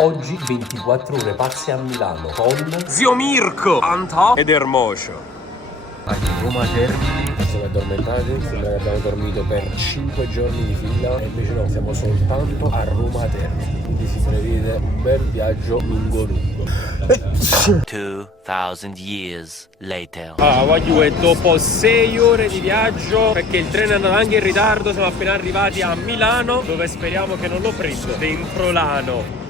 Oggi 24 ore pazze a Milano con Zio Mirko, Anto ed Ermoscio. Roma Termini. Ci siamo addormentati, sembra che abbiamo dormito per 5 giorni di fila e invece no, siamo soltanto a Roma Termini. Quindi si prevede un bel viaggio lungo. 2000 years later. Voglio che dopo 6 ore di viaggio, perché il treno è andato anche in ritardo, siamo appena arrivati a Milano, dove speriamo che non l'ho preso. Dentro l'ano.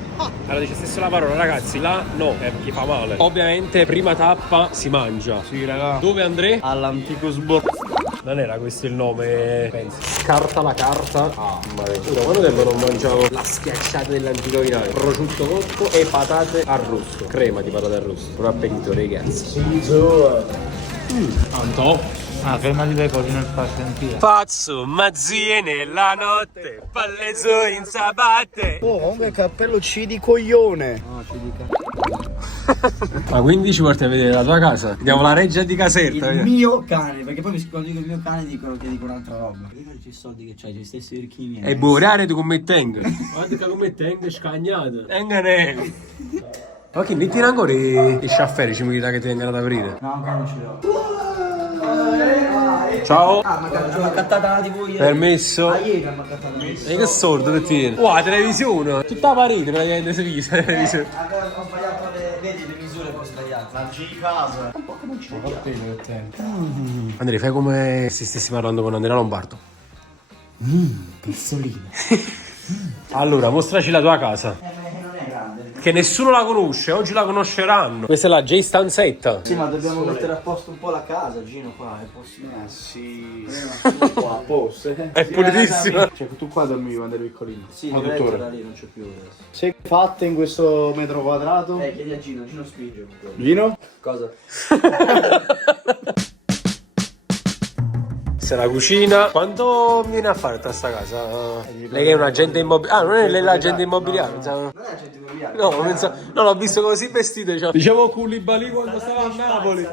Allora dice stesso la parola, ragazzi, là no, perché fa male. Ovviamente prima tappa si mangia. Sì, raga. Dove andrei? All'antico sborgo. Non era questo il nome, penso. Scarta la carta. Ah, male. Da quando tempo non mangiavo la schiacciata dell'antico vinaio? Prosciutto cotto e patate arrosto. Crema di patate arrosto. Buon appetito, ragazzi. Anto. Ah, fermati le cose nel passeggero. Pazzo, mazzie nella notte, palleso in sabate. Oh, comunque cappello C di coglione. No, C di Ma quindi ci porti a vedere la tua casa? Vediamo la reggia di Caserta. Il mio cane, perché poi quando dico il mio cane dicono che dico un'altra roba. Io non ci soldi che c'hai, ci stessi ricchi miei. E buonare tu come tengo. Guarda che come tengo scagnata. Engane. Ma che metti ancora i sciafferi, ci mi dà che ti vengano ad aprire? No, ancora non ce l'ho. Ciao. Ah, ma ce l'ho cattata la TV ieri. Permesso. Ah, ieri l'hanno cattata la TV. E che sordo che tieni? Wow, televisione. Tutta la parete praticamente si visa la televisione. Ho sbagliato vedi le misure, ho sbagliato. Lanci di casa. Un po' che non c'è. Andrea, fai come se stessi parlando con Andrea Lombardo. Pizzoline. Allora, mostraci la tua casa. Non è grande. Che nessuno la conosce, oggi la conosceranno. Questa è la J stanzetta. Sì, ma dobbiamo mettere a posto un po' la casa, Gino, qua, è possibile. Sì. Qua, a posto. È pulitissima. Cioè, tu qua dormivi quando eri piccolino. Sì, Ma il tuttora. da lì non c'è più adesso. Sei fatte in questo metro quadrato? Chiedi a Gino spinge. Gino? Cosa? Questa è la cucina. Quanto viene a fare tutta sta casa? Lei che è un agente immobiliare. Ah, non è lei l'agente immobiliare? Non è agente immobiliare. No, penso... no, l'ho visto così vestito. Cioè. Dicevo Koulibaly quando stava a Napoli.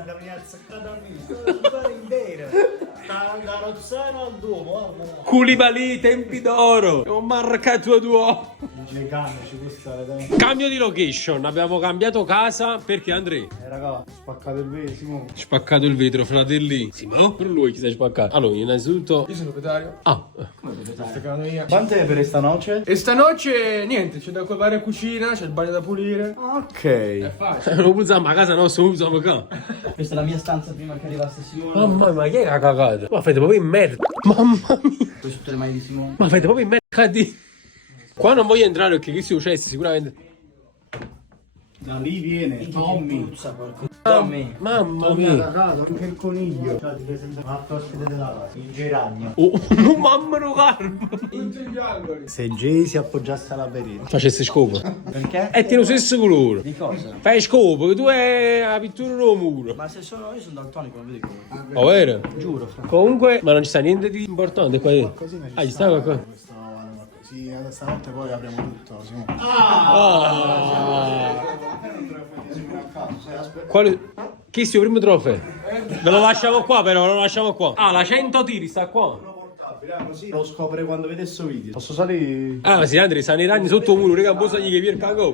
Koulibaly, tempi d'oro. È un marcato tuo. Cambio di location. Abbiamo cambiato casa perché Andrea. Raga, spaccato il vetro, Simone. Spaccato il vetro, fratelli. Sì, ma per lui chi si è spaccato? Allora, innanzitutto. Io sono proprietario. Ah, Quanto è per stanotte? E stanotte niente, c'è da covare cucina, c'è il bagno da pulire. Ok. Facile. non usiamo a casa nostra, non usiamo qua. Questa è la mia stanza prima che arrivasse Simone. Mamma mia, ma che è la cagata? Ma fate proprio in merda. Mamma mia. Poi sotto le mani di Simone. Ma fate proprio in merda. Qua non voglio entrare perché qui si uccesse sicuramente. Da lì viene Tommy. Mamma Tommy mia. ha cagato anche il coniglio. Cioè, ti presenta l'altro ospite della casa. Il geragno. Oh, mamma mia, carbo. Tutti gli angoli. Se Jay si appoggiasse alla parete. Facesse scopo. Perché? E tieni lo stesso colore. Di cosa? Fai scopo, che tu hai la pittura del muro. Ma se sono io sono daltonico, non vedi come. Oh, vero? Giuro, fra. Comunque, ma non ci sta niente di importante qua dentro. Ah, ci sta qualcosa? Sì, stanotte poi apriamo tutto. Simone. Quale? Chi è il primo trofeo? Ve lo lasciamo qua però, lo lasciamo qua. Ah, la 100 tiri sta qua. Così lo scopre quando vede questo video. Posso salire? Ah, ma sì, Andrea, stanno i ragni sotto il muro, raga, bossagli che viene cagò.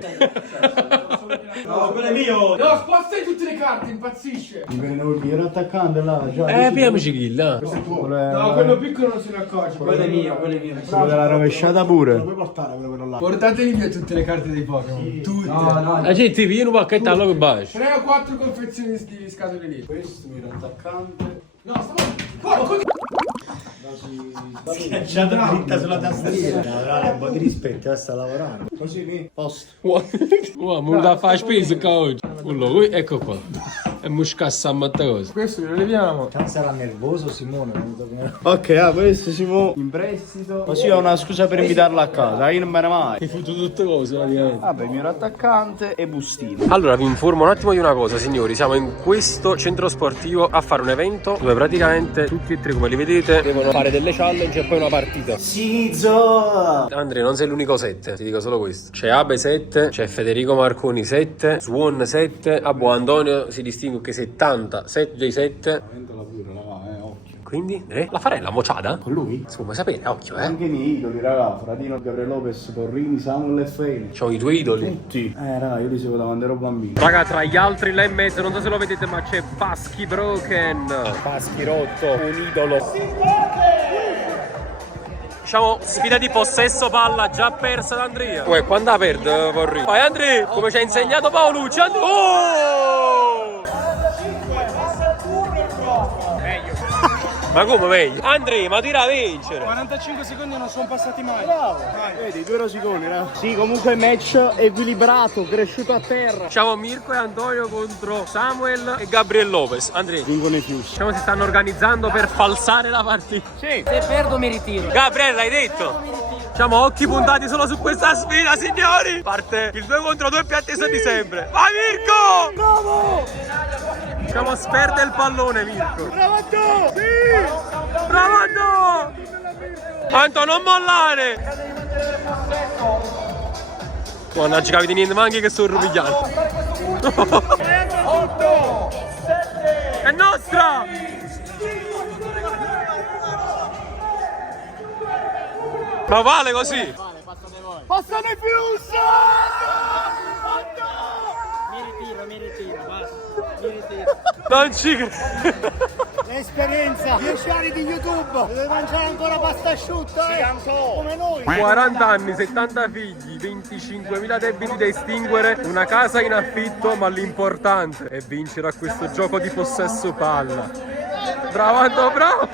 No, quello è mio! No, spostai tutte le carte, impazzisce. Dipende vuol dire attaccante là. Già, piamoci kill, No, quello piccolo non se ne accorge. Quello è mio, quello è mio. quello della rovesciata pure. Lo puoi portare quello là. Portatevi via tutte le carte dei Pokémon. Tutte. No, La gente viene un pacchetto allo che baci. 3 o 4 confezioni di scatole lì. Questo mi era attaccante. No, stavo... Porco di... Schiacciata dritta sulla tastiera. Un po' di rispetto, sta lavorando. Così mi posto. Wow, mi da fare spesa qua oggi. Ecco qua. E mi scassa a matta cosa. Questo lo leviamo. Sarà nervoso Simone. Ok, questo Simone in prestito. Così ho una scusa per invitarlo a casa. Io non me ne mai. Hai fatto tutte cose praticamente. Vabbè, mio attaccante e bustino. Allora vi informo un attimo di una cosa, signori. Siamo in questo centro sportivo a fare un evento dove praticamente tutti e tre, come li vedete, devono fare delle challenge e poi una partita. Sizzo! Andrea, non sei l'unico 7, ti dico solo questo. C'è Abe 7, c'è Federico Marconi 7, Swan 7, a Buon Antonio si distingue che 70, 7 dei 7. Quindi, la farei la mociada? Con lui? Si può sapere, occhio, Anche i miei idoli, raga. Fratino Gabriele Lopez, Porrini, Samuel e Feini. C'ho i tuoi idoli. Tutti. Raga, io li seguo da quando ero bambino. Raga, tra gli altri là in mezzo, non so se lo vedete, ma c'è Paschi Broken. Paschi rotto, un idolo. Diciamo, sfida di possesso palla già persa da Andrea. Uè, quando la perde, Porrini? Vai Andrea, come ci ha insegnato Paolucci. Oh! Ma come meglio? Andrea, ma tira a vincere. 45 secondi non sono passati mai. Bravo. Vedi, 2 rosiconi, raga. Sì, comunque match equilibrato, cresciuto a terra. Diciamo Mirko e Antonio contro Samuel e Gabriele Lopez. Andrea, Vincono i Fius. diciamo si stanno organizzando per falsare la partita. Sì. Se perdo mi ritiro. Gabriele, l'hai detto? Diciamo occhi puntati solo su questa sfida, signori. Parte il 2 contro 2 più atteso di sempre. Vai Mirko! Bravo! Diciamo sperde il pallone Mirko. Bravo a tu! Sì! Bravo Anto! Anto, non mollare! Mannaggia, capite niente, ma anche che sto rubigliando. È nostra! Ma vale così? Passano i Fius! Mi ritiro, basta. Mi ritiro. Non ci credo. L'esperienza, 10 anni di YouTube, deve mangiare ancora pasta asciutta, come noi. 40 anni, 70 figli, 25.000 debiti da estinguere, una casa in affitto, ma l'importante è vincere a questo gioco di possesso palla. Bravo Anto, bravo!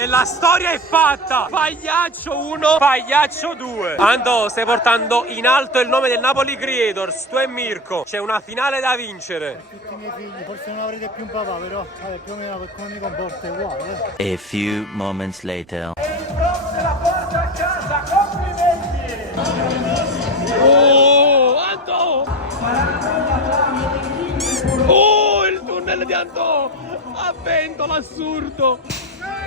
E la storia è fatta! Pagliaccio 1, Pagliaccio 2. Anto, stai portando in alto il nome del Napoli Creators, tu e Mirko. C'è una finale da vincere. Tutti i miei figli, forse non avrete più un papà, però più o meno per come mi comporta è uguale. A few moments later. Oh, Anto! Oh, il tunnel di Anto! A Ventola, assurdo!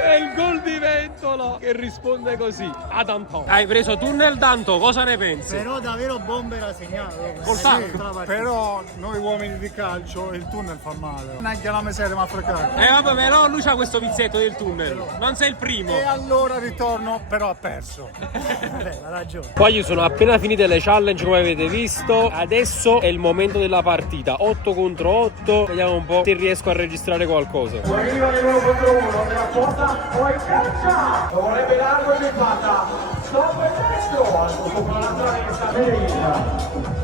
È il gol di Ventola che risponde così ad Anto. Hai preso tunnel d'Anto, cosa ne pensi? Però davvero bombe era segnato. Col tacco. Però noi uomini di calcio il tunnel fa male. Neanche la miseria mi ha fregato. Vabbè, però lui c'ha questo vizietto del tunnel. Non sei il primo. E allora ritorno, però ha perso. Ha ragione. Poi io sono appena finite le challenge come avete visto. Adesso è il momento della partita. 8 contro 8. Vediamo un po' se riesco a registrare qualcosa. Arriva l'uno contro uno, nella porta, poi calcia! Lo vorrebbe largo e fatta. Stop e destro, alto sopra la traversa, Belin.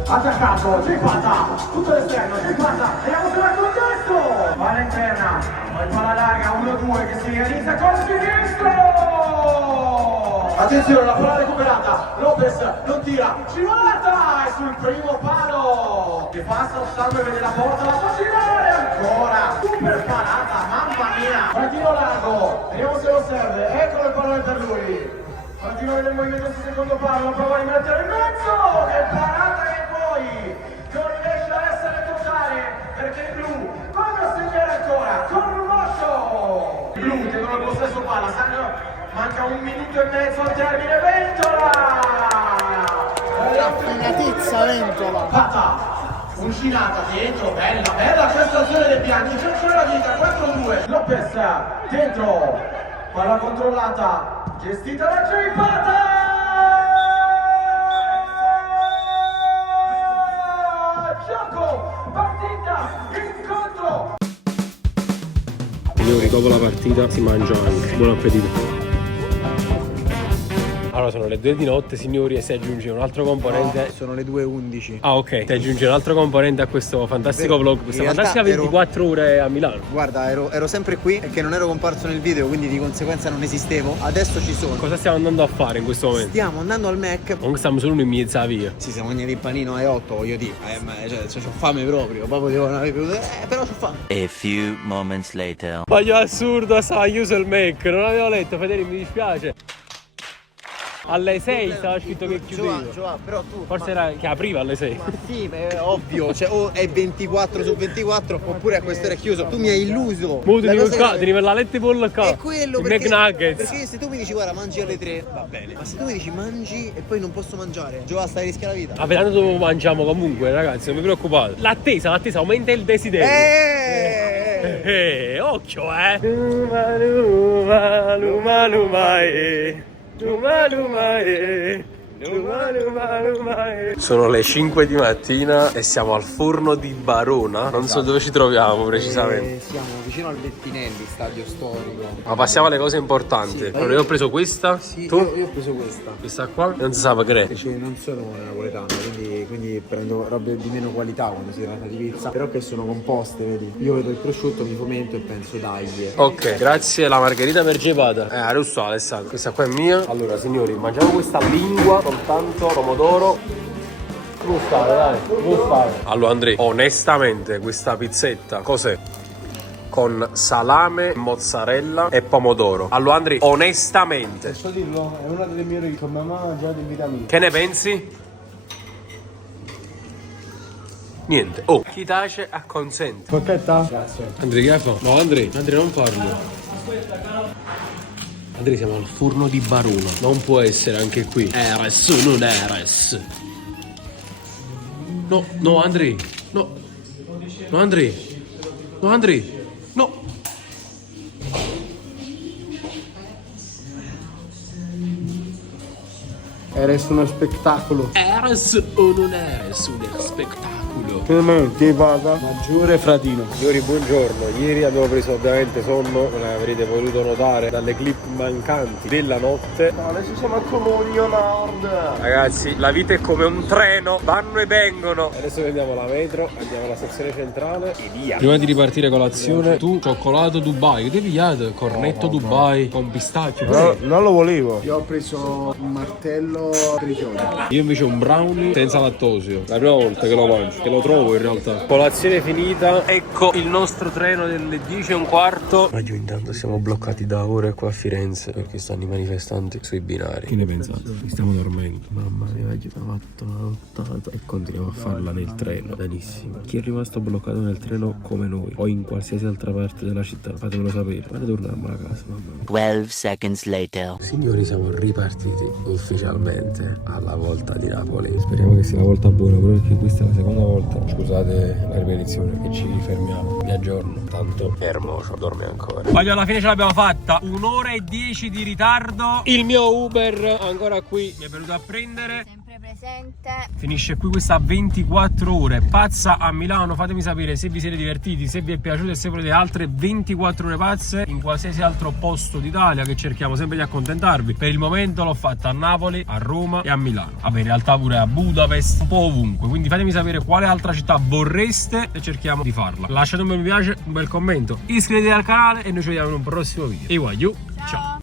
Attaccato, Cipata, tutto l'esterno, Cipata, vediamo se va con destro! Va all'interna, poi palla larga, 1-2 che si realizza con sinistro! Attenzione, la palla recuperata, Lopez non tira, scivolata! È sul primo palo! Che passa, Ossando e vede la porta, la può girare ancora! Super parata, mamma mia! Partino largo, vediamo se lo serve, eccolo il pallone per lui! Continua a vedere il movimento sul secondo palo, prova a rimettere in mezzo! Che parata che poi non riesce a essere totale perché il blu vanno a segnare ancora con un mosso! I blu tengono il possesso palla, manca 1 minuto e mezzo al termine, Ventola! Raffinatezza Ventola. Pata, uscinata dentro, bella questa azione del Bianchi, c'è la vita, 4-2, Lopez dentro, palla controllata, gestita da Cipata! Gioco, partita, incontro! Signori, dopo la partita si mangia anche. Buon appetito. Allora sono le 2 di notte, signori, e si aggiunge un altro componente. No, sono le 2:11. Ah, ok. Si aggiunge un altro componente a questo fantastico vlog, questa In fantastica realtà 24 ore a Milano. Guarda, ero sempre qui e che non ero comparso nel video, quindi di conseguenza non esistevo. Adesso ci sono. Cosa stiamo andando a fare in questo momento? Stiamo andando al Mac. Comunque stiamo solo in mezza via. Sì, siamo mangiati il panino alle 8, voglio dire. Cioè, c'ho fame proprio devo andare più. Però c'ho fame. A few moments later. Voglio assurdo, stava chiuso il Mac, non l'avevo letto, Federico, mi dispiace. Alle 6 stava scritto che chiudeva. Però tu. Forse era che apriva alle 6. Ma sì, è ovvio, cioè o è 24 su 24 oppure a quest'ora è chiuso. Tu mi hai illuso. Mo ti devi per la letta pollo qua. È quello, i perché, McNuggets. perché se tu mi dici guarda mangi alle 3 va bene, ma se tu mi dici mangi e poi non posso mangiare, Giova, stai rischiando la vita. Vabbè, tanto mangiamo comunque, ragazzi, non vi preoccupate. L'attesa aumenta il desiderio. Occhio, Luma, luma, luma, luma, luma, luma, luma, luma, luma, Sono le 5 di mattina e siamo al forno di Barona. Non so dove ci troviamo precisamente. Siamo vicino al Bettinelli, stadio storico. Ma passiamo alle cose importanti. Allora, io ho preso questa. Sì, Tu? io ho preso questa. Questa qua? Non si sa che Cioè, non sono napoletano, quindi prendo robe di meno qualità quando si tratta di pizza, però che sono composte, vedi. Io vedo il prosciutto, mi fomento e penso dai. Ok, grazie. La margherita mergepata. Russo Alessandro. Questa qua è mia. Allora, signori, mangiamo questa lingua soltanto pomodoro. Gustare, dai, gustare. Allora, Andrea, onestamente, questa pizzetta cos'è? Con salame, mozzarella e pomodoro. Allora, Andrea, onestamente, Posso dirlo? È una delle migliori che mamma ha mangiato in vita mia. che ne pensi? Niente. Oh, chi tace acconsente. Aspetta. Grazie. Andrea, che fa? No, Andrea, non farlo. Andrea, siamo al forno di Barona. Non può essere anche qui. RS o non RS? No, Andrea. No, Andrea. No, Andrea. No. Era uno spettacolo. RS o non RS? Un spettacolo. Che vada. Maggiore Fratino. Signori, buongiorno. Ieri abbiamo preso ovviamente sonno, come avrete potuto notare dalle clip mancanti della notte. Adesso siamo a Comogno Nord. Ragazzi, la vita è come un treno, vanno e vengono. Adesso prendiamo la metro, andiamo alla stazione centrale e via. Prima di ripartire colazione, tu cioccolato Dubai, che ti pigliate? Cornetto Dubai con pistacchio. No, non lo volevo. Io ho preso un martello grigione. Io invece un brownie senza lattosio. La prima volta che lo mangio, che lo trovo in realtà. Colazione finita, ecco il nostro treno delle 10:15. Ma io intanto siamo bloccati da ore qua a Firenze perché stanno i manifestanti sui binari. Che ne pensate? Stiamo dormendo. Mamma mia, io ho fatto una nottata e continuiamo a farla nel treno. Benissimo. Chi è rimasto bloccato nel treno come noi o in qualsiasi altra parte della città, fatemelo sapere. Fate tornare a casa, mamma mia. 12 seconds later. Signori, siamo ripartiti ufficialmente alla volta di Napoli. Speriamo che sia la volta buona, però perché questa è la seconda volta. Scusate la ripetizione che ci fermiamo. Vi aggiorno. Tanto è Ermocio, dorme ancora. Voglio, alla fine ce l'abbiamo fatta. 1 ora e 10 di ritardo. Il mio Uber ancora qui mi è venuto a prendere. Sempre presente. Finisce qui questa 24 ore pazza a Milano. Fatemi sapere se vi siete divertiti, se vi è piaciuto e se volete altre 24 ore pazze in qualsiasi altro posto d'Italia, che cerchiamo sempre di accontentarvi. Per il momento l'ho fatta a Napoli, a Roma e a Milano. Vabbè, in realtà pure a Budapest, un po' ovunque. Quindi fatemi sapere quale altra città vorreste e cerchiamo di farla. Lasciate un bel mi piace, un bel commento, iscrivetevi al canale e noi ci vediamo in un prossimo video. E ciao.